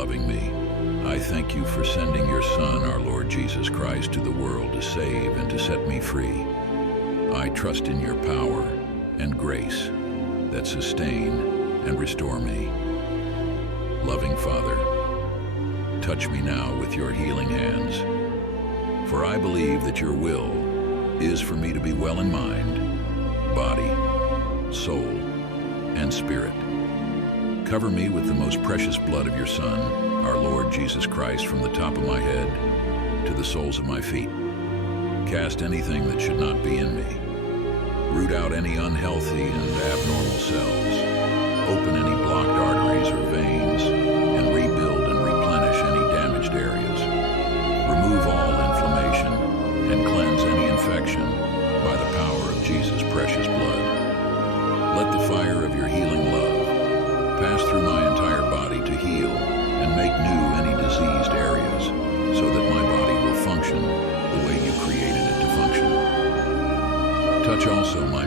loving me. I thank you for sending your Son, our Lord Jesus Christ, to the world to save and to set me free. I trust in your power and grace that sustain and restore me. Loving Father, touch me now with your healing hands, for I believe that your will is for me to be well in mind, body, soul, and spirit. Cover me with the most precious blood of your Son, our Lord Jesus Christ, from the top of my head to the soles of my feet. Cast anything that should not be in me. Root out any unhealthy and abnormal cells. Open any blocked arteries or veins, and rebuild and replenish any damaged areas. Remove all inflammation and cleanse any infection by the power of Jesus' precious blood. Let the fire of your healing love pass through my entire body to heal and make new any diseased areas, so that my body will function the way you created it to function. Touch also my